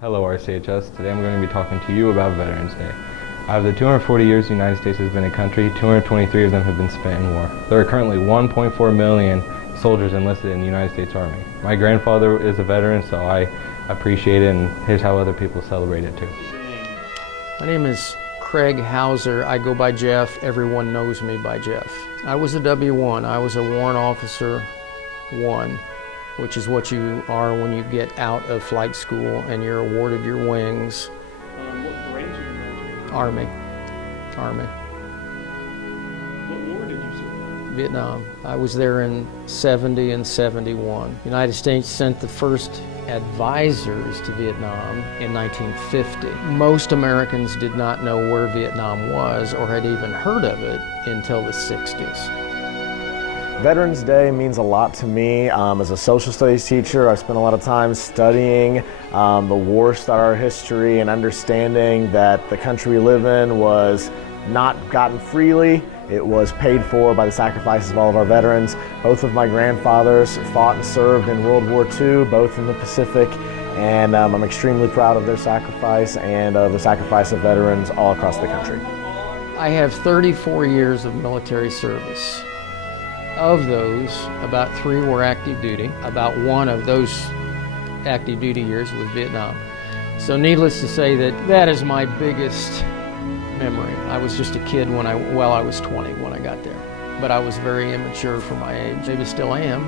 Hello RCHS, today I'm going to be talking to you about Veterans Day. Out of the 240 years the United States has been a country, 223 of them have been spent in war. There are currently 1.4 million soldiers enlisted in the United States Army. My grandfather is a veteran, so I appreciate it, and here's how other people celebrate it too. My name is Craig Hauser. I go by Jeff. Everyone knows me by Jeff. I was a W-1. I was a Warrant Officer 1, which is what you are when you get out of flight school and you're awarded your wings. What branch of the military? Army. What war did you serve in? Vietnam. I was there in 70 and 71. The United States sent the first advisors to Vietnam in 1950. Most Americans did not know where Vietnam was or had even heard of it until the 60s. Veterans Day means a lot to me. As a social studies teacher, I spent a lot of time studying the war star history and understanding that the country we live in was not gotten freely. It was paid for by the sacrifices of all of our veterans. Both of my grandfathers fought and served in World War II, both in the Pacific, and I'm extremely proud of their sacrifice and of the sacrifice of veterans all across the country. I have 34 years of military service. Of those, about 3 were active duty. About 1 of those active duty years was Vietnam. So needless to say that is my biggest memory. I was just a kid I was 20 when I got there. But I was very immature for my age. Maybe still am.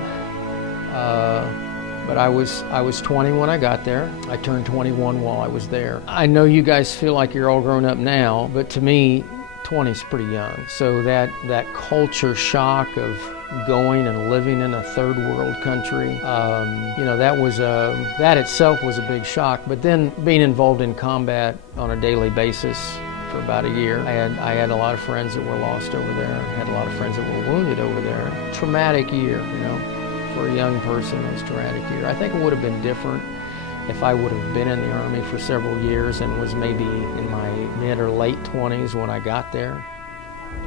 But I was 20 when I got there. I turned 21 while I was there. I know you guys feel like you're all grown up now, but to me, 20 is pretty young. So that culture shock of going and living in a third world country, that itself was a big shock. But then being involved in combat on a daily basis for about a year, I had a lot of friends that were lost over there. I had a lot of friends that were wounded over there. Traumatic year, for a young person. It was a traumatic year. I think it would have been different if I would have been in the Army for several years and was maybe in my mid or late 20s when I got there.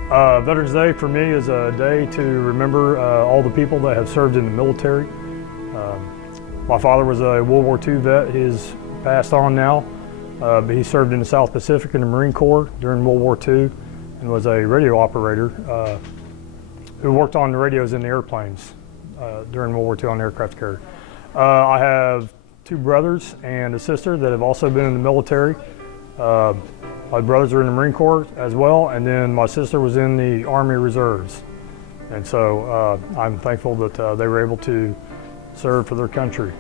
Veterans Day for me is a day to remember all the people that have served in the military. My father was a World War II vet. He's passed on now, but he served in the South Pacific in the Marine Corps during World War II and was a radio operator who worked on the radios in the airplanes during World War II on the aircraft carrier. I have 2 brothers and a sister that have also been in the military. My brothers are in the Marine Corps as well, and then my sister was in the Army Reserves. And so I'm thankful that they were able to serve for their country.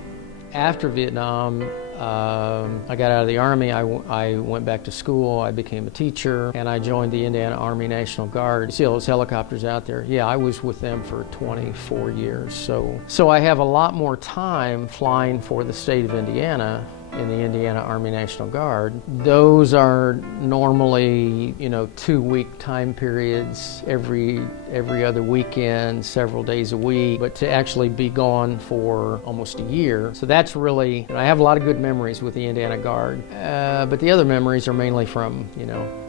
After Vietnam, I got out of the Army. I went back to school. I became a teacher, and I joined the Indiana Army National Guard. You see all those helicopters out there? Yeah, I was with them for 24 years. So I have a lot more time flying for the state of Indiana in the Indiana Army National Guard. Those are normally, 2-week time periods, every other weekend, several days a week, but to actually be gone for almost a year. So that's really, I have a lot of good memories with the Indiana Guard, but the other memories are mainly from,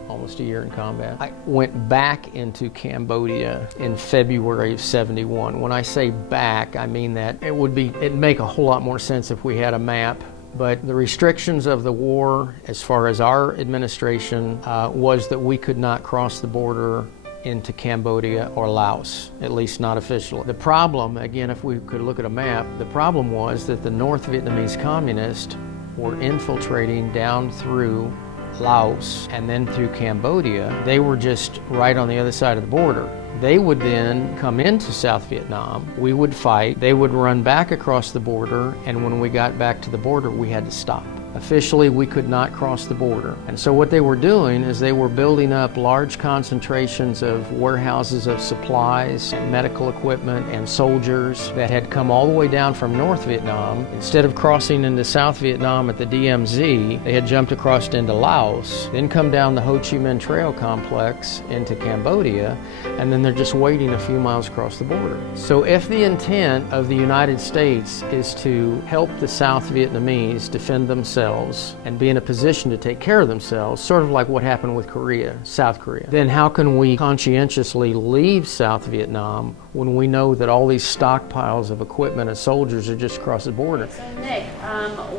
almost a year in combat. I went back into Cambodia in February of '71. When I say back, I mean that it'd make a whole lot more sense if we had a map. But the restrictions of the war, as far as our administration, was that we could not cross the border into Cambodia or Laos, at least not officially. The problem, again, if we could look at a map, the problem was that the North Vietnamese communists were infiltrating down through Laos and then through Cambodia. They were just right on the other side of the border. They would then come into South Vietnam, we would fight, they would run back across the border, and when we got back to the border, we had to stop. Officially, we could not cross the border. And so what they were doing is they were building up large concentrations of warehouses of supplies, and medical equipment, and soldiers that had come all the way down from North Vietnam. Instead of crossing into South Vietnam at the DMZ, they had jumped across into Laos, then come down the Ho Chi Minh Trail complex into Cambodia, and then they're just waiting a few miles across the border. So if the intent of the United States is to help the South Vietnamese defend themselves themselves and be in a position to take care of themselves, sort of like what happened with Korea, South Korea, then how can we conscientiously leave South Vietnam when we know that all these stockpiles of equipment and soldiers are just across the border? So Nick,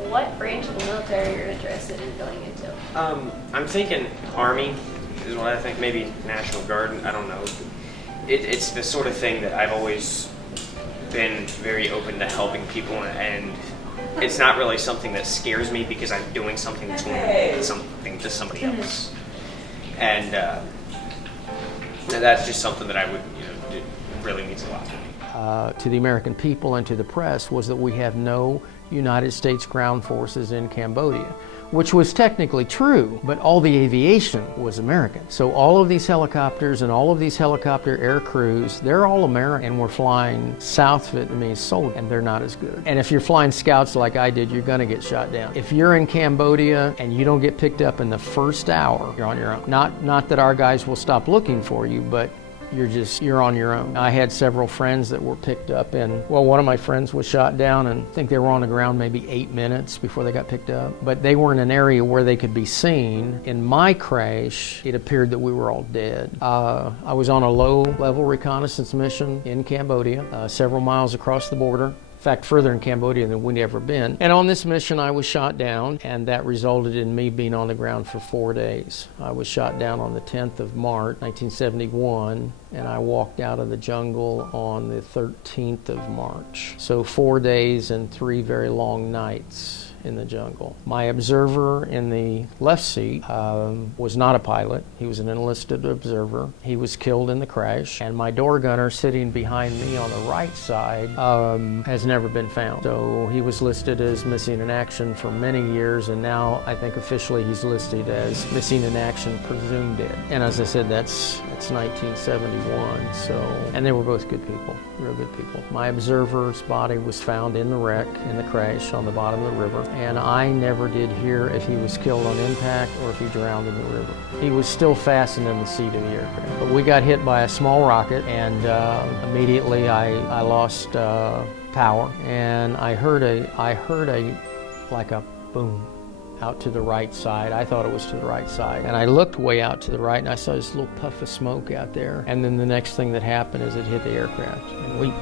what branch of the military you're interested in going into? I'm thinking Army is what I think, maybe National Guard, I don't know. It's the sort of thing that I've always been very open to helping people, and it's not really something that scares me because I'm doing something that's going to mean something to somebody else. And that's just something that I would, it really means a lot to me. To the American people and to the press was that we have no United States ground forces in Cambodia, which was technically true, but all the aviation was American. So all of these helicopters and all of these helicopter air crews, they're all American, and we're flying South Vietnamese soldiers, and they're not as good. And if you're flying scouts like I did, you're gonna get shot down. If you're in Cambodia and you don't get picked up in the first hour, you're on your own. Not that our guys will stop looking for you, but you're on your own. I had several friends that were picked up one of my friends was shot down, and I think they were on the ground maybe 8 minutes before they got picked up. But they were in an area where they could be seen. In my crash, it appeared that we were all dead. I was on a low-level reconnaissance mission in Cambodia, several miles across the border. In fact, further in Cambodia than we'd ever been. And on this mission, I was shot down, and that resulted in me being on the ground for 4 days. I was shot down on the 10th of March, 1971, and I walked out of the jungle on the 13th of March. So 4 days and 3 very long nights in the jungle. My observer in the left seat was not a pilot. He was an enlisted observer. He was killed in the crash. And my door gunner sitting behind me on the right side has never been found. So he was listed as missing in action for many years, and now I think officially he's listed as missing in action, presumed dead. And as I said, that's 1971. So, and they were both good people, real good people. My observer's body was found in the wreck, in the crash on the bottom of the river. And I never did hear if he was killed on impact or if he drowned in the river. He was still fastened in the seat of the aircraft. But we got hit by a small rocket, and immediately I lost power, and I heard like a boom out to the right side. I thought it was to the right side. And I looked way out to the right, and I saw this little puff of smoke out there. And then the next thing that happened is it hit the aircraft. And we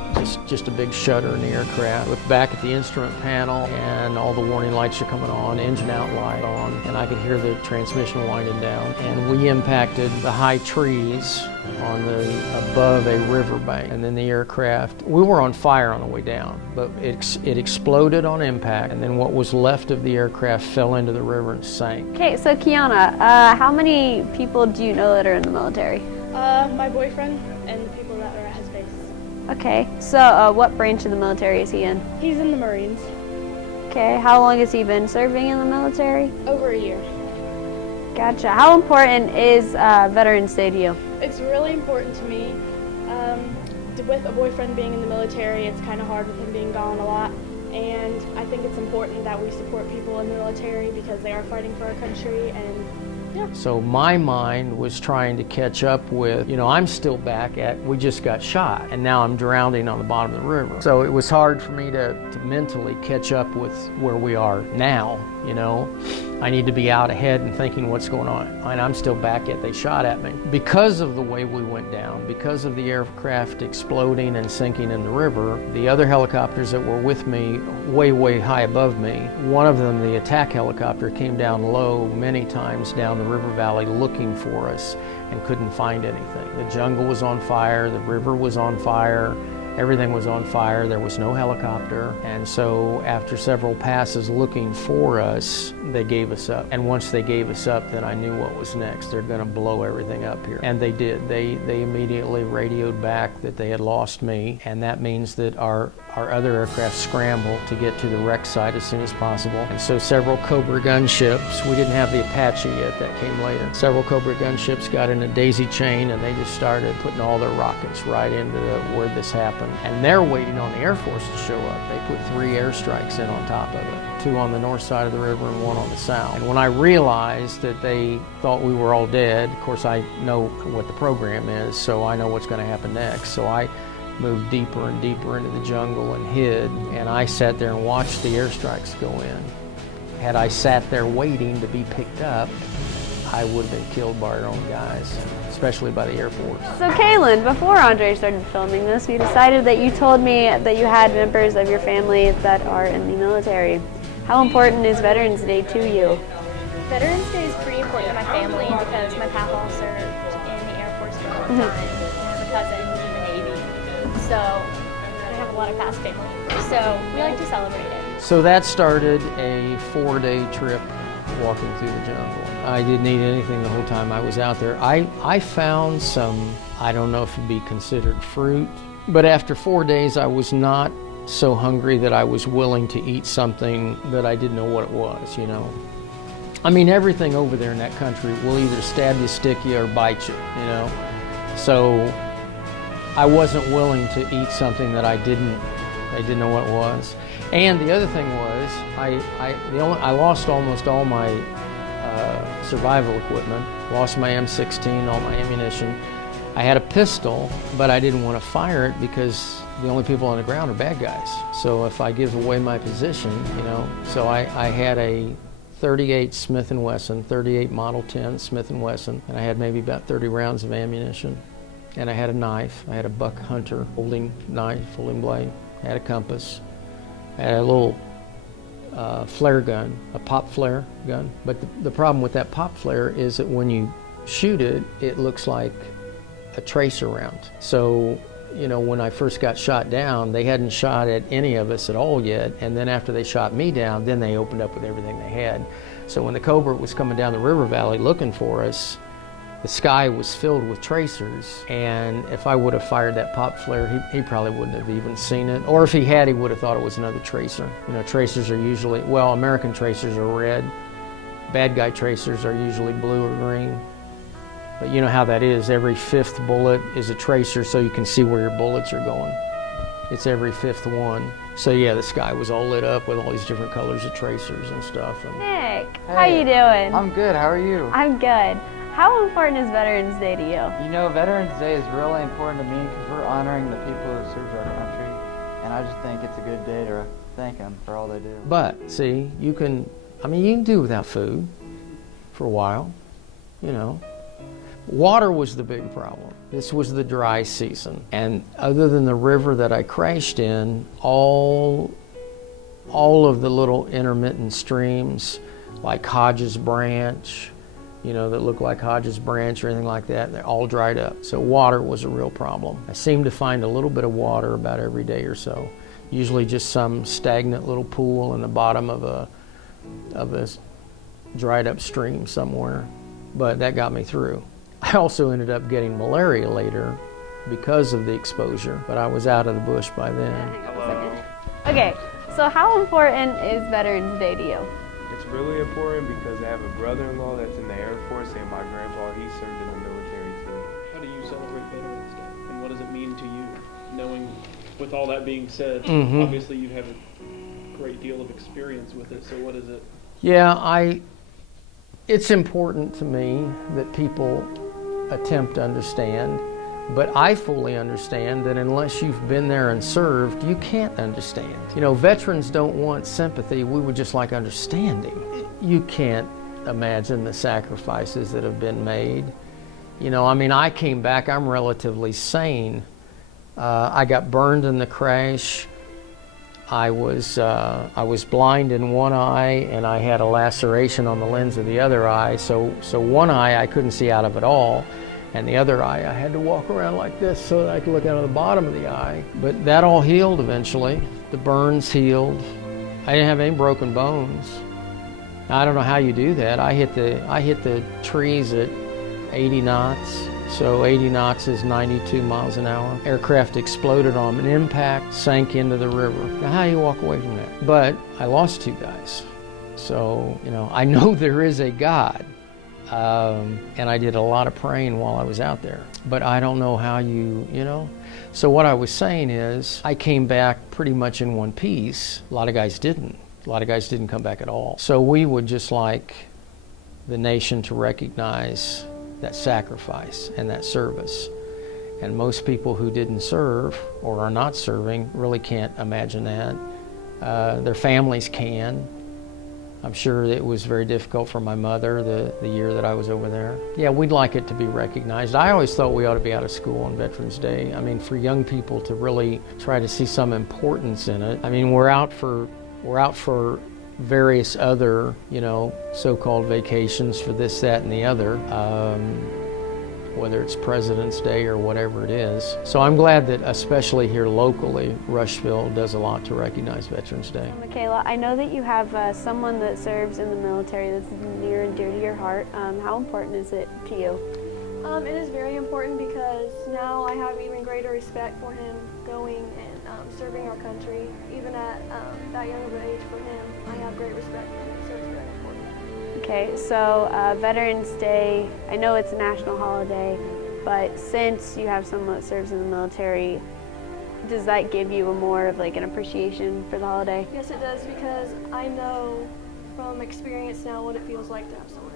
just a big shudder in the aircraft. Looked back at the instrument panel, and all the warning lights are coming on, engine out light on, and I could hear the transmission winding down. And we impacted the high trees above a riverbank, and then the aircraft, we were on fire on the way down, but it exploded on impact, and then what was left of the aircraft fell into the river and sank. Okay, so Kiana, how many people do you know that are in the military? My boyfriend and the people that are at his base. Okay, so what branch of the military is he in? He's in the Marines. Okay, how long has he been serving in the military? Over a year. Gotcha. How important is Veterans Day to you? It's really important to me. With a boyfriend being in the military, it's kind of hard with him being gone a lot. And I think it's important that we support people in the military because they are fighting for our country, and yeah. So my mind was trying to catch up with, I'm still back we just got shot, and now I'm drowning on the bottom of the river. So it was hard for me to mentally catch up with where we are now, I need to be out ahead and thinking what's going on. And I'm still back yet they shot at me. Because of the way we went down, because of the aircraft exploding and sinking in the river, the other helicopters that were with me, way, way high above me, one of them, the attack helicopter, came down low many times down the river valley looking for us and couldn't find anything. The jungle was on fire, the river was on fire, everything was on fire, there was no helicopter, and so after several passes looking for us, they gave us up. And once they gave us up, then I knew what was next. They're gonna blow everything up here. And they did. They immediately radioed back that they had lost me, and that means that our other aircraft scrambled to get to the wreck site as soon as possible. And so several Cobra gunships, we didn't have the Apache yet, that came later. Several Cobra gunships got in a daisy chain, and they just started putting all their rockets right into where this happened. And they're waiting on the Air Force to show up. They put 3 airstrikes in on top of it, 2 on the north side of the river and 1 on the south. And when I realized that they thought we were all dead, of course I know what the program is, so I know what's going to happen next. So I moved deeper and deeper into the jungle and hid, and I sat there and watched the airstrikes go in. Had I sat there waiting to be picked up, I would have been killed by our own guys, especially by the Air Force. So Kaylin, before Andre started filming this, you decided that you told me that you had members of your family that are in the military. How important is Veterans Day to you? Veterans Day is pretty important to my family because my papa served in the Air Force for a long time. I have a cousin who's in the Navy. So I have a lot of past family. So we like to celebrate it. So that started a 4-day trip walking through the jungle. I didn't eat anything the whole time I was out there. I found some, I don't know if it'd be considered fruit, but after 4 days I was not so hungry that I was willing to eat something that I didn't know what it was, you know. I mean, everything over there in that country will either stab you, stick you, or bite you, you know. So I wasn't willing to eat something that I didn't know what it was. And the other thing was, I lost almost all my survival equipment, lost my M16, all my ammunition. I had a pistol, but I didn't want to fire it because the only people on the ground are bad guys. So if I give away my position, you know, so I had a 38 Smith & Wesson, 38 Model 10 Smith & Wesson, and I had maybe about 30 rounds of ammunition. And I had a knife. I had a Buck Hunter folding knife, folding blade. I had a compass. I had a little flare gun, a pop flare gun. But the problem with that pop flare is that when you shoot it, it looks like a tracer round. So, you know, when I first got shot down, they hadn't shot at any of us at all yet. And then after they shot me down, then they opened up with everything they had. So when the Cobra was coming down the river valley looking for us, the sky was filled with tracers, and if I would have fired that pop flare, he probably wouldn't have even seen it. Or if he had, he would have thought it was another tracer. You know, tracers are usually, well, American tracers are red. Bad guy tracers are usually blue or green. But you know how that is. Every 5th bullet is a tracer, so you can see where your bullets are going. It's every 5th one. So yeah, the sky was all lit up with all these different colors of tracers and stuff. And Nick, how you doing? I'm good, how are you? I'm good. How important is Veterans Day to you? You know, Veterans Day is really important to me because we're honoring the people who served our country. And I just think it's a good day to thank them for all they do. But, see, you can do without food for a while, you know. Water was the big problem. This was the dry season. And other than the river that I crashed in, all of the little intermittent streams, like Hodges Branch, you know, that look like Hodges Branch or anything like that, they're all dried up. So water was a real problem. I seemed to find a little bit of water about every day or so. Usually just some stagnant little pool in the bottom of a dried up stream somewhere. But that got me through. I also ended up getting malaria later because of the exposure, but I was out of the bush by then. Hang on a second. Okay, so how important is Veterans Day to you? It's really important because I have a brother-in-law that's in the Air Force, and my grandpa, he served in the military too. How do you celebrate Veterans Day, and what does it mean to you? Knowing, with all that being said, obviously you have a great deal of experience with it, so what is it? Yeah, it's important to me that people attempt to understand, but I fully understand that unless you've been there and served, you can't understand. You know, veterans don't want sympathy, we would just like understanding. You can't imagine the sacrifices that have been made. You know, I mean, I came back, I'm relatively sane. I got burned in the crash. I was blind in one eye, and I had a laceration on the lens of the other eye. So one eye I couldn't see out of at all, and the other eye I had to walk around like this so that I could look out of the bottom of the eye. But that all healed eventually. The burns healed. I didn't have any broken bones. I don't know how you do that. I hit the trees at 80 knots. So 80 knots is 92 miles an hour. Aircraft exploded on an impact, sank into the river. Now how do you walk away from that? But I lost 2 guys. So, you know, I know there is a God. And I did a lot of praying while I was out there. But I don't know how you know. So what I was saying is, I came back pretty much in one piece. A lot of guys didn't. A lot of guys didn't come back at all. So we would just like the nation to recognize that sacrifice and that service. And most people who didn't serve or are not serving really can't imagine that. Their families can, I'm sure it was very difficult for my mother the year that I was over there. Yeah, we'd like it to be recognized. I always thought we ought to be out of school on Veterans Day. I mean, for young people to really try to see some importance in it. I mean, we're out for various other, so-called vacations for this, that, and the other. Whether it's President's Day or whatever it is. So I'm glad that, especially here locally, Rushville does a lot to recognize Veterans Day. Michaela, I know that you have someone that serves in the military that's near and dear to your heart. How important is it to you? It is very important because now I have even greater respect for him going and serving our country. Even at that young of an age for him, I have great respect for him, so it's very important. Okay, so Veterans Day, I know it's a national holiday, but since you have someone that serves in the military, does that give you more of like an appreciation for the holiday? Yes, it does, because I know from experience now what it feels like to have someone